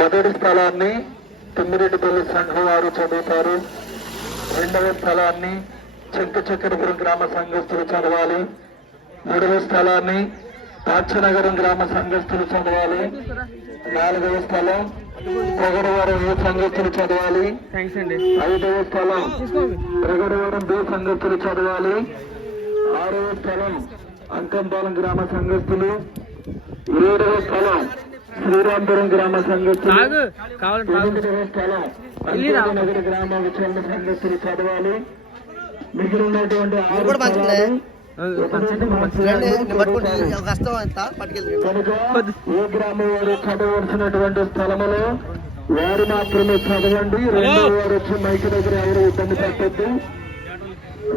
మొదటి స్థలాన్ని తిమ్మిరెడ్డిపల్లి సంఘం వారు చదువుతారు. రెండవ స్థలాన్ని చక్రపురం గ్రామ సంఘస్థులు చదవాలి. మూడవ స్థలాన్ని పాక్షనగరం గ్రామ సంఘస్థులు చదవాలి. నాలుగవ స్థలం ప్రగడవరం ఏ సంఘస్థులు చదవాలి. ఐదవ స్థలం ప్రగడవరం బి సంఘస్థులు చదవాలి. ఆరవ స్థలం అంకంపాలెం గ్రామ సంఘస్థులు. 7వ స్థలం శ్రీరాంపురం గ్రామ సంఘస్థులు. 8వ స్థలం నగర గ్రామ విచారణ సంఘస్థులు చదవాలి. మిగిలినటువంటి 6 స్థలాలు ఏ గ్రామం వారు చదవలసినటువంటి స్థలములో వారు మాత్రమే చదవండి. రెండో వారు వచ్చి మైకి దగ్గర ఎవరు ఇబ్బంది పెట్టద్దు.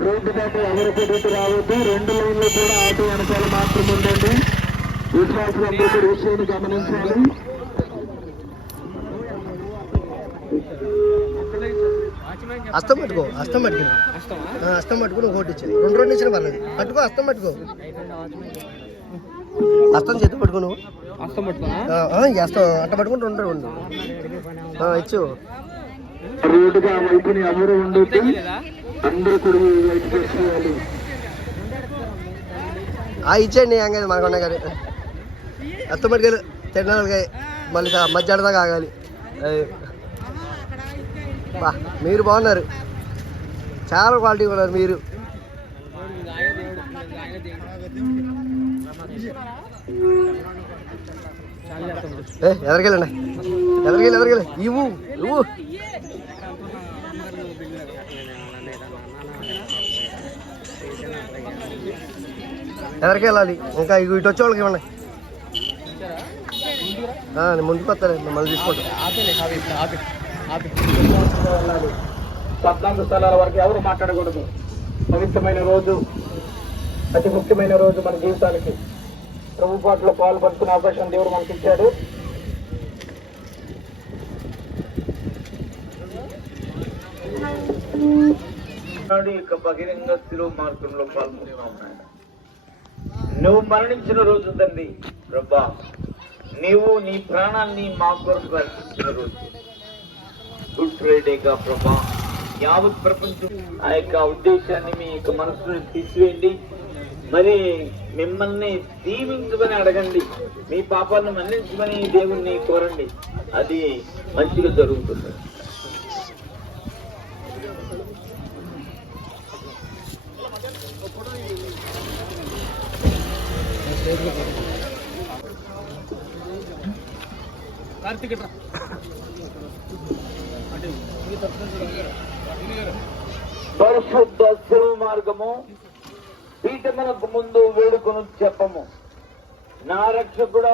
రోడ్డు దాటి ఎవరు పెట్టి రావద్దు. 2 లైన్లు కూడా ఆటో వెనకాల మాత్రం ఉండండి. విశ్వాసులందరూ విషయాన్ని గమనించాలి. అస్తం పట్టుకుని ఒకటి ఇచ్చాను. 2 ఇచ్చిన పర్లేదు. పట్టుకో, అస్తం పట్టుకో. అస్తం చేతి పట్టుకో. నువ్వు అస్తం చేస్తావు అట్ట పట్టుకుని 2 ఇచ్చు. రోడ్డుగా వైపుని ఎవరు ఉండొద్దు. అందరూ కూడా వైపు ఇచ్చేయండి. ఏం కాదు మనకున్న కానీ అస్తం పట్టుకెళ్ళి తిరణాలుగా మళ్ళీ మధ్యాహ్నం దాకా ఆగాలి. బా మీరు బాగున్నారు, చాలా క్వాలిటీ ఉన్నారు మీరు. ఎదరికెళ్ళండి ఇవ్వు ఎదరికెళ్ళాలి. ఇంకా ఇటు వచ్చే వాళ్ళకి ఇవ్వండి. నేను ముందుకు వస్తాను, మళ్ళీ తీసుకుంటాను. 14 స్థలాల వరకు ఎవరు మాట్లాడకూడదు. పవిత్రమైన రోజు, అతి ముఖ్యమైన రోజు మన జీవితానికి. ప్రభు పాటలో పాల్పంచుకునే అవకాశం దేవుడు మనకి ఇచ్చాడు. బహిరంగ శిలువ మార్గంలో పాల్గొంటున్నాం. నువ్వు మరణించిన రోజు తండ్రి ప్రభా, నీవు నీ ప్రాణాన్ని మా కొరకు అర్పించిన రోజు. గుడ్ ఫ్రైడేగా ప్రభా, యావత్ ప్రపంచం ఆ యొక్క ఉద్దేశాన్ని మీ యొక్క మనసుని తీసివేయండి. మరి మిమ్మల్ని దీవించమని అడగండి, మీ పాపాలను మన్నించమని దేవుణ్ణి కోరండి. అది మంచిగా జరుగుతుంది. పరిశుద్ధ శిలువ మార్గము పీఠమునకు ముందు వేడుకను చెప్పము. నా రక్షకుడా,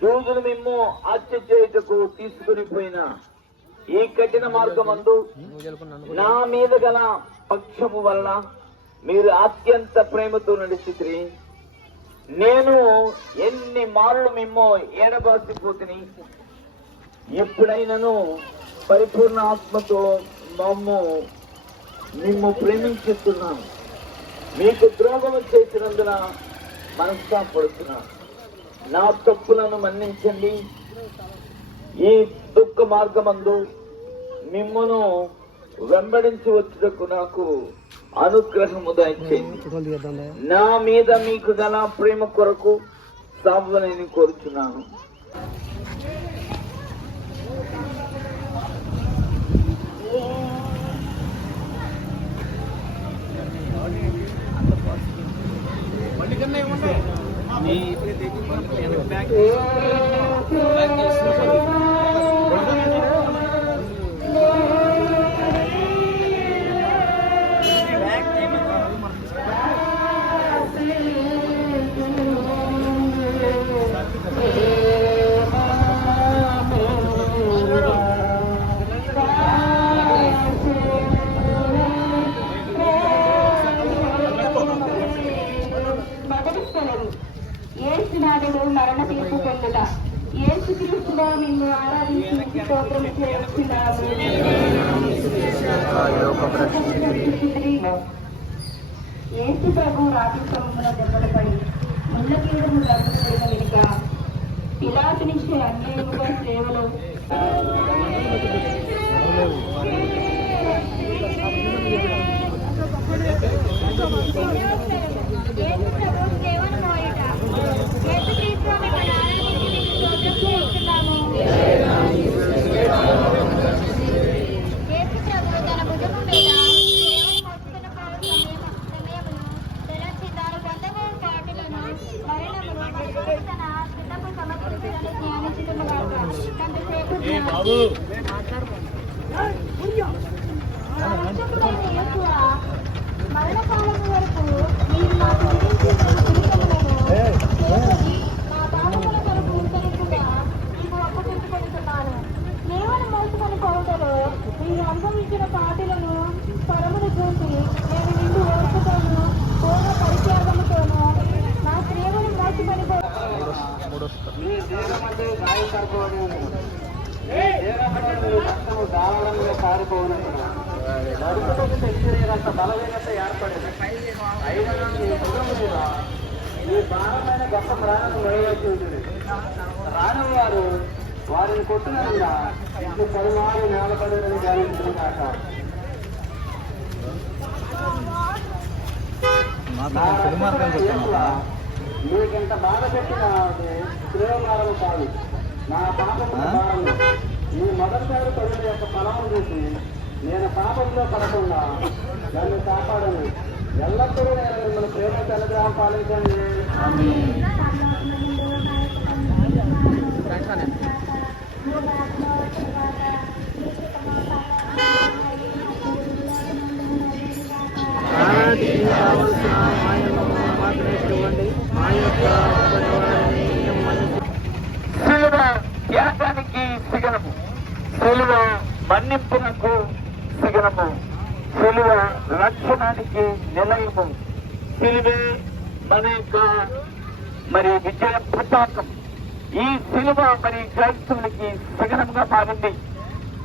జూదులు మిమ్ము హత్య చేయుటకు తీసుకుని పోయిన ఈ కఠిన మార్గమందు నా మీద గల పక్షము వల్ల మీరు అత్యంత ప్రేమతో నడిచితిరి. నేను ఎన్ని మార్లు మిమ్ము ఏడబాసిపోతుని, ఎప్పుడైనాను పరిపూర్ణ ఆత్మతో మిమ్ము ప్రేమించుతున్నాను. మీకు ద్రోహము చేసినందున మనస్తాపడుతున్నాను. నా తప్పులను మన్నించండి. ఈ దుఃఖ మార్గమందు మిమ్మును వెంబడించి వచ్చుటకు నాకు అనుగ్రహము దయచేయండి. నా మీద మీకు గల ప్రేమ కొరకు సావని కోరుచున్నాను. మరణ తీర్పు పొందుట. యేసుక్రీస్తులో నిన్ను ఆరాధించి స్తోత్రం చేస్తున్నాము. యేసు ప్రభు రాతి సముద్ర దెబ్బలు పడి ముళ్ళ కీడము దెబ్బలు పడిన వెనుక పిలాతు నుంచి అన్యాయముగా సేవలు మరణకాలం వరకు మీరు నాకు విధించిన నా పాపముల కొరకు ఉత్తరింపుగా మీకు అప్పచెప్పుకొనుచున్నాను. కేవలం మోసుకొని పోవుటలో మీరు అనుభవించిన పాటలను పరమును చూసి నేను నిండు ఓర్పుతోనూ పూర్ణ పరిత్యాగముతోనూ నా స్త్రీలను మోసుకొని మీ దేహమందు గాయం సరిపోవడం దేహమందు రక్తము దావడంలో కారిపోవునప్పుడు నడుపుటకు శక్తిరేనంత బలహీనత ఏర్పడింది. అయినా మీ భుజము మీద మీ భారమైన గొప్ప ప్రాణాన్ని నెరవేర్చి ఉంటుంది. రాని వారు వారిని కొట్టినందున ఇంటి పరిమాణం నేలపడేదని ధ్యానించుకున్నాక మీకింత బాధ పెట్టిన శ్రేయమారం కాదు, నా పాపము భారం. మీ మొదటిసారి పనుల యొక్క ఫలము చూసి నేను పాపంలో పడకుండా నన్ను కాపాడను. ఎల్లప్పుడూ నేను మిమ్మల్ని ప్రేమ అనుగ్రహం పాలించండి. సిలువ త్యాగానికి సిగనము, సిలువ మన్నింపునకు సిగనము, సిలువ రక్షణానికి నిలయము, సిలువే మన యొక్క విజయ పతాకం. ఈ సిలువ క్రైస్తవులకి సిగనంగా మారింది.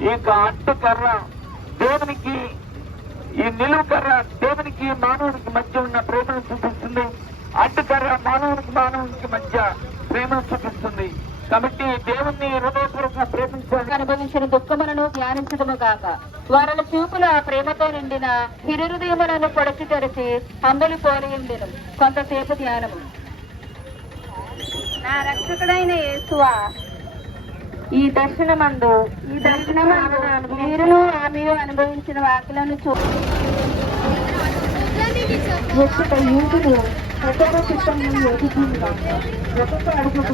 ఈ యొక్క అడ్డుకర్ర దేవునికి, ఈ నిలువు కర్ర దేవునికి మానవునికి మధ్య ఉన్న ప్రేమను చూపిస్తుంది. అడ్డుకర్ర మానవునికి మధ్య ప్రేమను చూపిస్తుంది. కాబట్టి దేవుణ్ణి హృదయపూర్వకంగా ప్రేమించాలి. అనుభవించిన దుఃఖములను ధ్యానించడము కాక వారిని చూపుల ప్రేమతో నిండిన హృదయములను పొడచి తెరిచి హంబలి పోలి ఉండెను. కొంతసేపు ధ్యానము. నా రక్షకుడైన యేసువా, ఈ దర్శనమందు మీరును ఆమెయు అనుభవించిన వాకులను ఒక్కొక్క యూదులు ఒక్కొక్క చిత్తంలో ఎదుగుతుందా ఒక్కొక్క అడుగుకు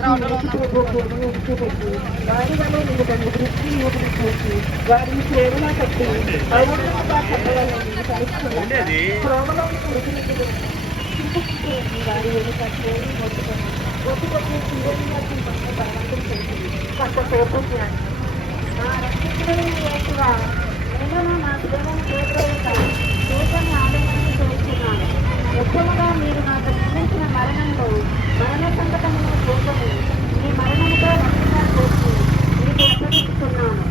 విడిచిపెట్టి వారి వల్ల నిలబడి దృష్టి యూదులు చూసి వారిని ప్రేమలో కట్టి పౌరులుగా కట్టవాలని కలుసుకున్నారు. ప్రేమలోని కొడుకులు వారి వెనుకట్టి మొత్తుకొని ఒక్కొక్క కొంతసేపు నా రక్షకుడైన యేసువా, నేను నా దేవుని దేశాన్ని ఆలయాన్ని చూస్తున్నాను. ముఖ్యముగా మీరు నాకు నిర్మించిన మరణంలో మరణ సంకటములను చూసుకొని మీ మరణంతో రక్షణ చేసి మీకు అప్పగిస్తున్నాను.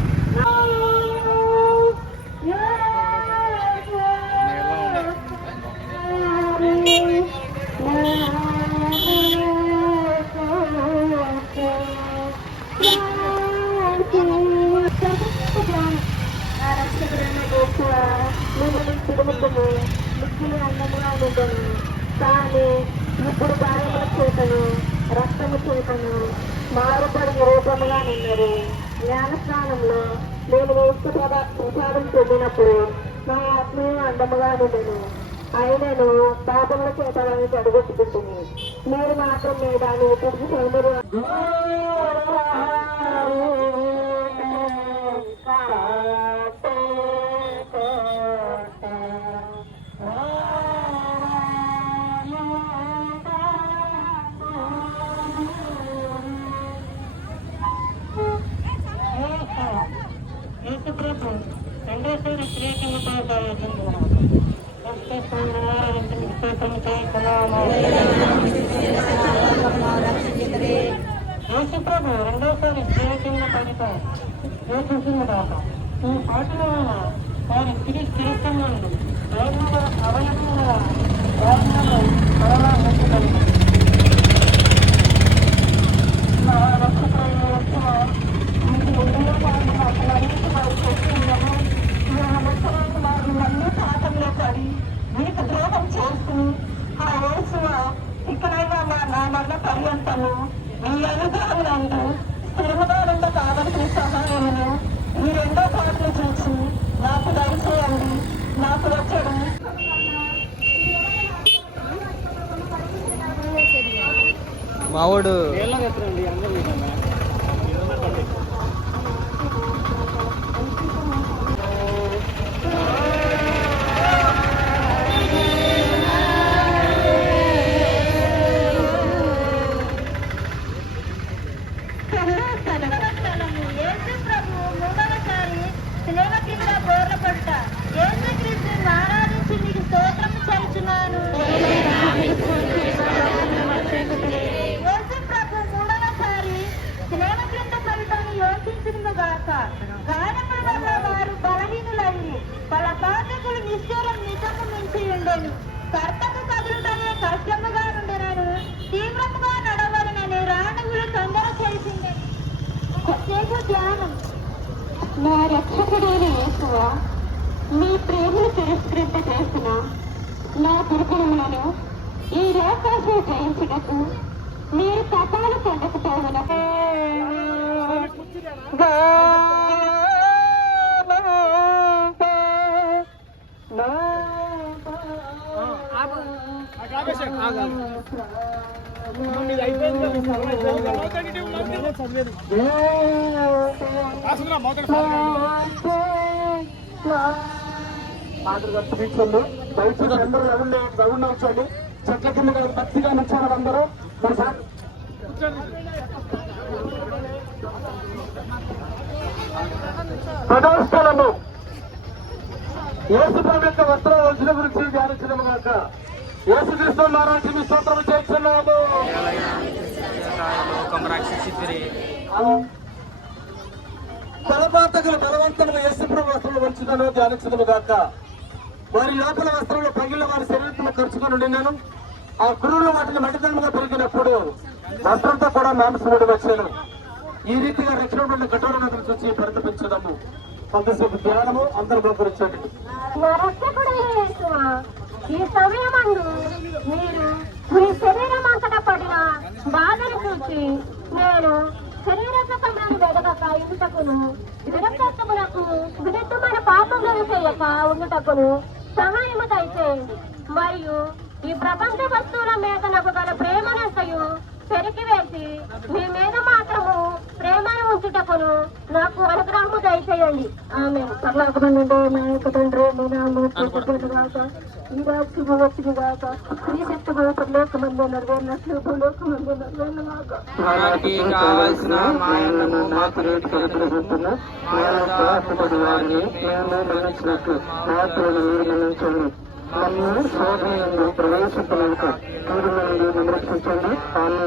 నా రక్షకుడైన యేసువా, మిమ్మల్ని తిరుగుతుము మిక్కిలి అన్నముగా ఉండను. కానీ ఇప్పుడు గాయముల చేతను రక్తము చేతను మారుపడి రూపముగా నిన్నరు. జ్ఞానస్నానంలో నేను వేస్తు ప్రసాదం చెందినప్పుడు నా ఆత్మీయ అందముగా ఉండను. అయినను పాపముల చేత వారిని చెడగొట్టుకుంటుంది. మీరు మాత్రం మీ దాన్ని తిరిగి సౌందర్యం రెండోసారి శ్రీకృష్ణ యేసుప్రభు రెండోసారి శ్రీకింద పడిత యోచించిన దాక ఈ పాటలో వారి స్త్రీ స్థిరత్వంలో అవయవంగా వారిలో త్వరగా ఉంచగలిగింది. నా రక్షకుడు పాఠంలో పడి మీకు ద్రోహం చేసుకుని ఆ యేసువ ఇక్కడైనా నా మరణ పర్యంతము మీ అనుగ్రహములందు స్థిరముగా నుండి కావలసిన సహాయమును ఈ రెండో పాటలు చూసి నాకు దయచేయండి. నాకు వచ్చాడు మావాడు వారు బలహీనులైరి వాళ్ళ బాధ్యతలు నిశ్చయం నిజము మించి ఉండేను. కర్తకు కదులుటనే కష్టముగా ఉండేనను తీవ్రముగా నడవలనని రాణువులు తొందర చేసింది. ధ్యానం. నా రక్షకుడైన యేసువా, మీ ప్రేమను తిరస్కరింప చేసిన నా దుర్గుణములను ఈ లోకాశం జయించుటకు మీరు తపాలు పొందకపోవన తీర్చండి. దయచేసి అందరూ రౌండ్ వచ్చండి. చెట్ల కింద భక్తిగా నిచ్చారు అందరూ. పదవస్థలము యేసు ప్రభు యొక్క వస్త్రం వచ్చిన గురించి ధ్యానించడం కాక యేసుక్రీస్తు మహారాజు మీ స్తోత్రం చేస్తున్నాము. తలపాతకులు బలవంతములు యేసు ప్రభు వస్త్రంలో ఉంచుతాను ధ్యానించడం కాక వారి లోపల వస్త్రంలో పగిలిన వారి శరీరంలో ఖర్చుకొని ఉండినాను. ఆ గురువులు వాటిని మడితనముగా పెరిగినప్పుడు వస్త్రంతో కూడా మాంసముడు వచ్చాను. ఈ రీతిగా రక్షణ కఠోరతను చూసి పరితపించడము. కొంతసేపు ధ్యానము అందరూ బహుకరించండి. ఈ సమయమందు మీరు మీ శరీరం అంతటా పడిన బాధను చూసి నేను శరీర సుఖములను వెదగక ఇంతకును విడకట్టుకునకు విరుద్ధమైన పాపములను చేయక ఉండుటకును సహాయము దయచేయండి. మరియు ఈ ప్రపంచ వస్తువుల మీద నాకు గల ప్రేమనంతయు పెరిగివేసి మీ మీద మాత్రము ప్రేమను ఉంచుటకును నాకు అనుగ్రహము దయచేయండి. ఆమె పర్లోకమందు మా యొక్క తండ్రి మీ నామమును పూజించుగాక. ఈ రాజ్యము వచ్చినగాక. ఈ శక్తిము పరలోకమందు నెరవేరినట్లు భూలోకమందు నెరవేరునుగాక. మనకి కావలసిన మాయలను మాకు రేటుకు అనుగ్రహిస్తున్న వారిని మేము మన్నించినట్లు మాత్రమే మన్నించండి. నన్ను శోధనయందు ప్రవేశించలేక కీడులను సంరక్షించండి. ఆమె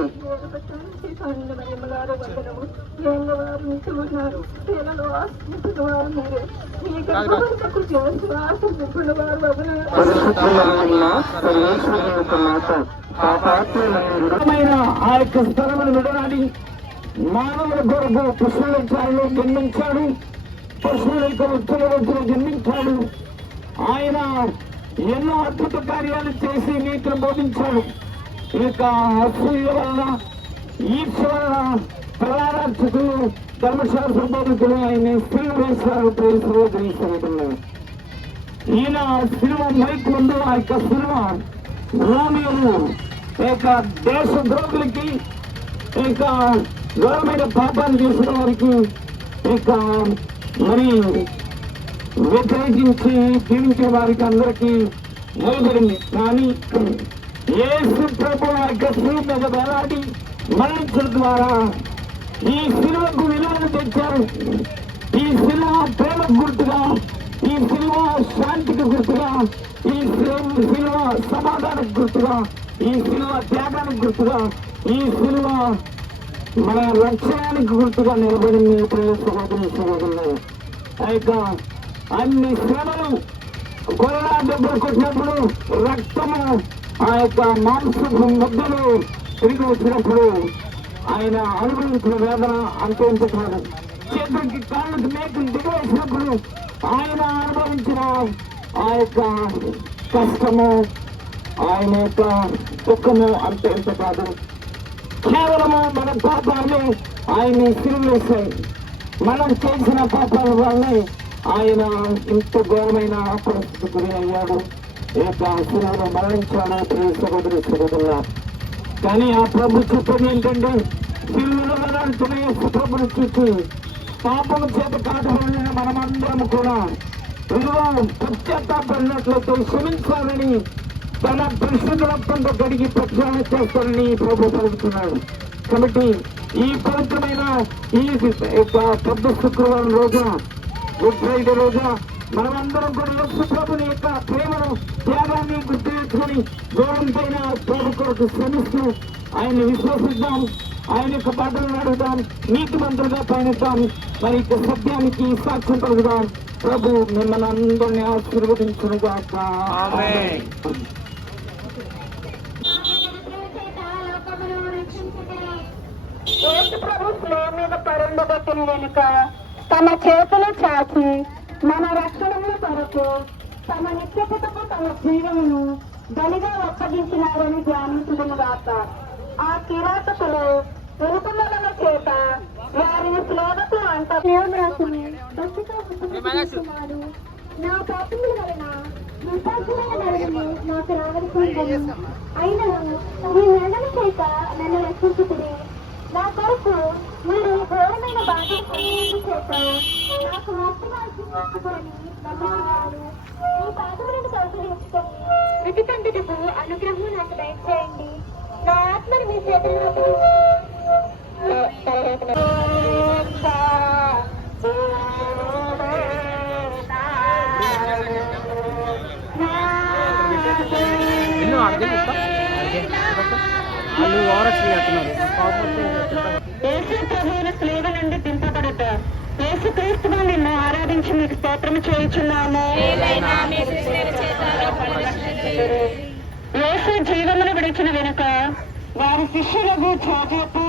ఆ యొక్క స్థలమును విడనాడి మానవుల కొరకు పుష్పవృక్షాలను జన్మించాడు. పశువుల యొక్క వృక్షవృక్షులు జన్మించాడు. ఆయన ఎన్నో అద్భుత కార్యాలు చేసి నీతిని బోధించాడు. ఇక అసూయ వలన ఈర్ష వలన ప్రధానార్చకులు ధర్మశాస్త్ర బోధకులు ఆయన స్త్రీలు వేశారు. ప్రేమిస్తున్నారు. ఈయన సినిమా మైక్ ముందు ఆ యొక్క సినిమా రోమియోలు ఇక దేశ ద్రోహులకి ఇక ఘోరమైన పాపాలు చేసిన వారికి ఇక మరి వ్యతిరేకించి జీవించే వారికి అందరికీ నిలబడింది. కానీ యేసు ప్రభు ఆ యొక్క శిలువ మీద వేలాడి మరణించడం ద్వారా ఈ శిలువకు విలువను తెచ్చారు. ఈ శిలువ ప్రేమకు గుర్తుగా, ఈ శిలువ శాంతికి గుర్తుగా, ఈ శిలువ సమాధానానికి గుర్తుగా, ఈ శిలువ త్యాగానికి గుర్తుగా, ఈ శిలువ మన లక్ష్యానికి గుర్తుగా నిలబడింది. ప్రియ సహోదరి సహోదరులు, ఆ యొక్క అన్ని శ్రమలు కొరడా దెబ్బలు కొట్టినప్పుడు రక్తము ఆ యొక్క మాంసపు ముద్దలు తిరిగి వచ్చినప్పుడు ఆయన అనుభవించిన వేదన అంతే ఇంత కాదు. చేతులకి కాళ్ళకి మేకలు దిగవేసినప్పుడు ఆయన అనుభవించిన ఆ యొక్క కష్టము, ఆయన యొక్క దుఃఖము అంతే ఇంత కాదు. కేవలము మన పాపాన్ని ఆయన సిలువేశాయి. మనం చేసిన పాపాల వల్లే ఆయన ఇంత ఘోరమైన పరిస్థితికి గురి అయ్యాడు. ఈ సిలువలో మరణించాడు. ప్రియ సహోదరి సహోదరుల, కానీ ఆ ప్రభు చెప్పేది ఏంటంటే, సిలువలో మరణించిన యేసు ప్రభుని చూసి పాపము చేత కాటబడిన మనమందరం కూడా పశ్చాత్తాపడినట్లయితే క్షమించాలని, తన పరిశుద్ధ రక్తంతో కడిగి ప్రక్షాళన చేస్తానని ప్రభు పలుకుతున్నాడు. కాబట్టి ఈ పవిత్రమైన ఈ పెద్ద శుక్రవారం రోజున, గుడ్ ఫ్రైడే రోజున మనమందరం కూడా యేసు ప్రభుని యొక్క ప్రేమను, త్యాగాన్ని గుర్తు తెచ్చుకొని దేవుని పైన ప్రభు కొరకు శ్రమిస్తూ ఆయన్ని విశ్వసిద్దాం. ఆయన యొక్క బాటలు నడుద్దాం, నీతిమంతులుగా పయనిద్దాం, మరి యొక్క సత్యానికి సాక్ష్యం పలుకుదాం. ప్రభు మిమ్మల్ని అందరినీ ఆశీర్వదించునుగాక. యేసు ప్రభు శిలువ మీద పరుండబెట్టిన వెనుక తమ చేతులు చాచి మన రక్షణ కొరకు తమ నిత్యతకు తమ జీవమును బలిగా ఒప్పగించినారని ధ్యానించుదును గాక. ఆ కిరాతకులు వెనుకల చేత వారిని శ్లోకకు నా పాపముల వలన విపాసమైన నరకము నాకు రావలసిందని అయినను మీ మరణం చేత నన్ను రక్షించుకుని నా కొరకు మీరు ఘోరమైన బాధలు చేత నాకు మాత్రమని నమ్ముకున్నారు. ఈ పాపములను కౌగులించుకొని మృతి తండ్రులకు అనుగ్రహం నాకు దయచేయండి. నా ఆత్మను మీ చేతుల్లో యేసు ప్రభువుల శిలువ నుండి దింపబడట యేసుక్రీస్తును నిన్ను ఆరాధించి మీకు స్తోత్రం చేయుచున్నాము. యేసు జీవమును విడిచిన వెనుక వారి శిష్యులకు చోజేపు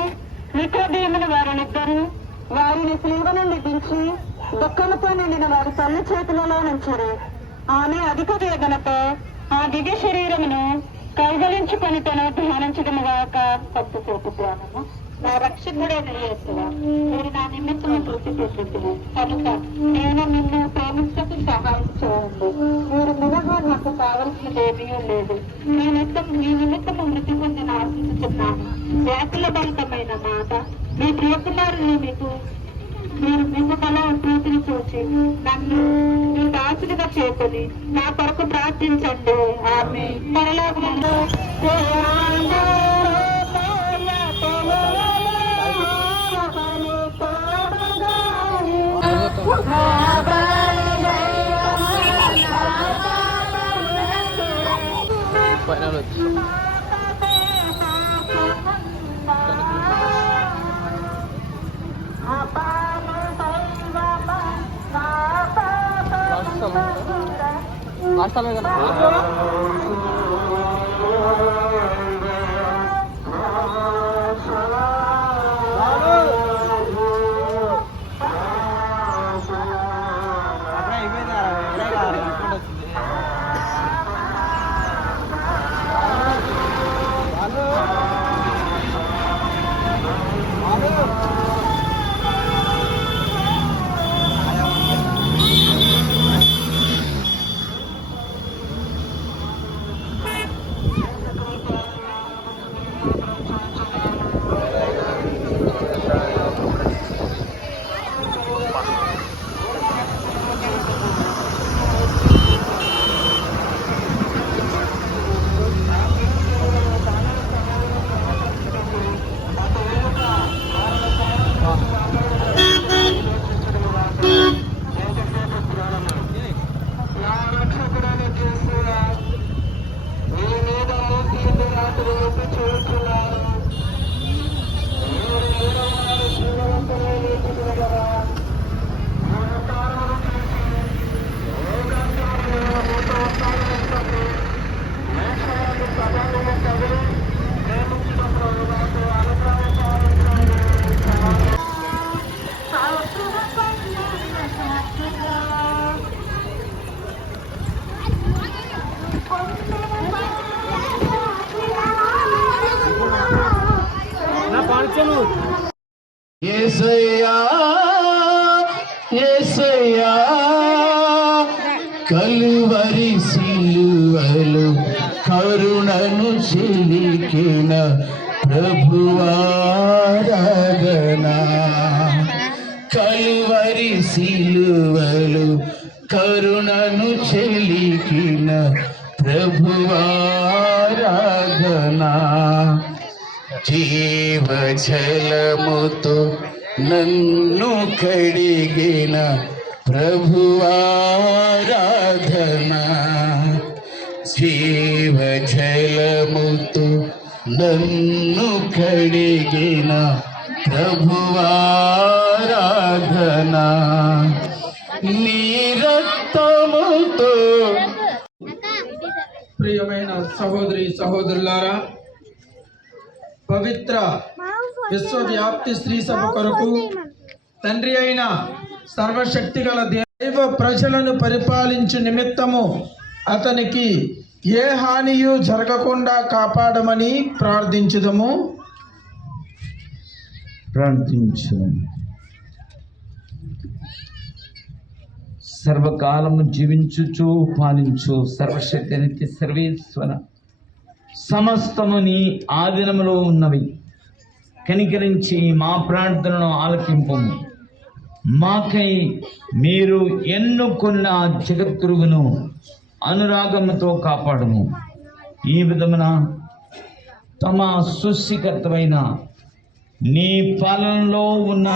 నికోదేములు వారినిద్దరు వారిని శిలువ నుండి దించి దుఃఖముతో నిండిన వారి తల్లి చేతులలో నుంచారు. ఆమె అధిక వేదనతో ఆ దివ్య శరీరమును కౌగలించుకొని తను ధ్యానించడము గాక. కొద్దిసేపు ధ్యానము. నా రక్షకుడైన యేసువా, మీరు నా నిమిత్తము కృషి చేసేది కనుక నేను నిన్ను ప్రేమించకు సహాయం చేయండి. మీరు మినహా నాకు కావలసినది ఏమీ లేదు. మీ నిమిత్తము మృతి పొందిన ఆశిస్తున్నాను. వ్యాకుల భరితమైన మాట మీ ప్రియకుమారులు మీరు మిమ్మల్ని ప్రీతిని చూచి నన్ను మీ దాసుడిగా చేసుకుని నా కొరకు ప్రార్థించండి. ఆమె పరలోకములో యేసయ్యా యేసయ్యా కలువరి సిలువలు కరుణను చిలికిన ప్రభువారాధనా కలువరి సిలువలు కరుణను చిలికిన ప్రభువారాధనా జీవజలముతో నన్ను కడిగిన ప్రభువారాధనా జీవజలముతో నన్ను కడిగిన ప్రభువారాధనా నీ రక్తముతో. ప్రియమైన సహోదరి సహోదరులారా, పవిత్ర విశ్వవ్యాప్తి స్త్రీ సభ కొరకు తండ్రి అయిన సర్వశక్తి గల దైవ ప్రజలను పరిపాలించు నిమిత్తము అతనికి ఏ హానియు జరగకుండా కాపాడమని ప్రార్థించుదము. సర్వకాలము జీవించుచు పాలించు సర్వశక్తి నిత్య సర్వేశ్వర, సమస్తము నీ ఆధీనములో ఉన్నవి. కనికరించి మా ప్రార్థనను ఆలకింపము. మాకై మీరు ఎన్నుకున్న జగత్తురుగును అనురాగముతో కాపాడము. ఈ విధమున తమ సృష్టికర్తమైన నీ పాలనలో ఉన్న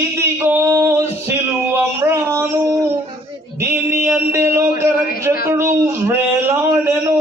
ఇదిగో సిలువమ్రాను, దీని అందెలో రక్షకుడు వేలాడెను.